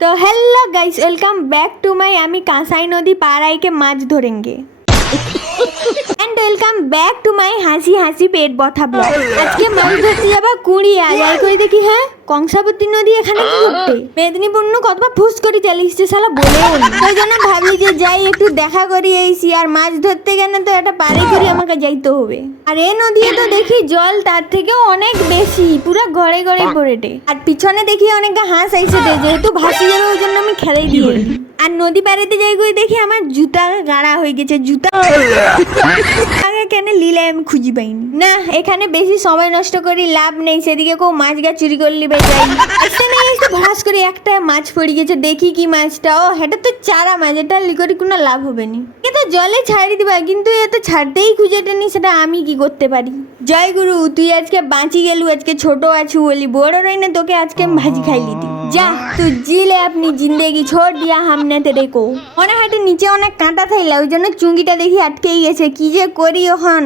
तो hello guys, welcome back to my আমি কাঁসাই নদী পার আইকে মাছ ধরেंगे and welcome back to my হাসি হাসি পেট ব্যথা ব্লগ। আজকে মাছ ধরতে যাবা কুড়িয়া যাই করে দেখি হ্যাঁ কংসাবতী নদী এখানে কি করতে মেদিনীপুর কতবার ফুস করে চালিয়েছে শালা বলে ওই জন্য ভাবলি যে যাই একটু দেখা করি এইসি আর মাছ ধরতে গেলে তো এটা পারে করে আমাকে যাইতে হবে। আর এই নদী তো দেখি জল তার থেকেও অনেক বেশি পুরো ঘরে ঘরে পড়েটে আর পিছনে দেখি অনেক হাঁস আইছে যেহেতু ভাসি যাবে ওই জন্য আমি খেলাই দিয়ে আর নদী পাড়েতে যাই করে দেখি আমার জুতা গাড়া হয়ে গেছে জুতা আগে কেন লীলা আমি খুঁজি পাইনি না এখানে বেশি সময় নষ্ট করি লাভ নেই সেদিকে কেউ মাছ গা চুরি করলি যাই এখানে এসে ভাস করে একটা মাছ পড়ে গেছে দেখি কি মাছটা ও এটা তো চারা মাছ এটা লিকরি কোনো লাভ হবে না এ তো জলে ছাড়ি দিবা কিন্তু এ তো ছাড়তেই খুঁজে টেনি সেটা আমি কি করতে পারি। জয় গুরু তুই আজকে বাঁচি গেলু আজকে ছোট আছু বলি বড় রই না তোকে আজকে আমি ভাজি খাইলি দি যা তুই জিলে আপনি জিন্দেগি ছোড় দিয়া হামনে তেরে কো মনে হয় নিচে অনেক কাঁটা থাইলা ওই জন্য চুঙ্গিটা দেখি আটকেই গেছে কি যে করি ওখান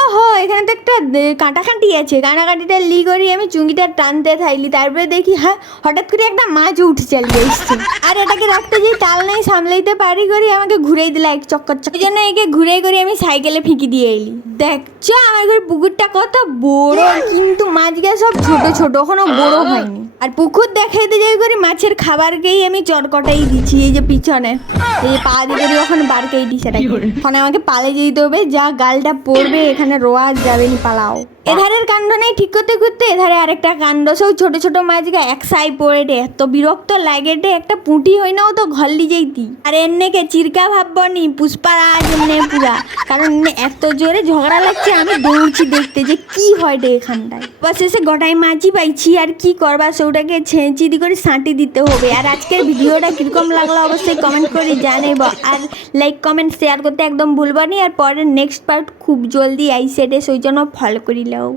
ওহো এখানে তো একটা কাঁটাকাটি আছে কাঁটাকাটিটা লি করি আমি চুঙ্গিটা টানতে থাইলি তারপরে দেখি হ্যাঁ হঠাৎ করে একটা মাছ উঠে চালিয়ে এসছে আর এটাকে রাখতে যে তাল নেই সামলাইতে পারি করি আমাকে ঘুরেই দিলা এক চক্কর ওই জন্য একে ঘুরে করে আমি সাইকেলে ফিকি দিয়ে এলি দেখছো আমার ঘরে পুকুরটা কত বড় কিন্তু মাছগুলো সব ছোট ছোট এখনো বড় হয়নি আর পুকুর দেখাইতে যাই করি মাছের খাবারকেই আমি চরকটাই দিচ্ছি এই যে পিছনে এই যে পা দিয়ে করি ওখানে বারকেই দিই সেটাকে ওখানে আমাকে পালে যেতে হবে যা গালটা পড়বে এখানে রোয়াজ যাবে নি পালাও এধারের কাণ্ড নেই ঠিক করতে করতে এধারে আরেকটা কাণ্ড সব ছোট ছোট মাছগা এক সাই পড়ে এত বিরক্ত লাগে একটা পুঁটি হই নাও তো ঘল্লি যেইতি আর এন্নেকে চিরকা ভাববনি পুষ্পারাজ এমনি পুরা কারণ এত জোরে ঝগড়া লাগছে আমি দৌড়ছি দেখতে যে কি হয় রে এখানটায় বাস এসে গোটাই মাছই পাইছি আর কি করবা সেটাকে ছেঁচি দি করে সাঁটি দিতে হবে। আর আজকের ভিডিওটা কিরকম লাগলো অবশ্যই কমেন্ট করে জানাইব আর লাইক কমেন্ট শেয়ার করতে একদম ভুলবানি আর পরের নেক্সট পার্ট খুব জলদি আইসেটে সেই জন্য ফলো করিলাও।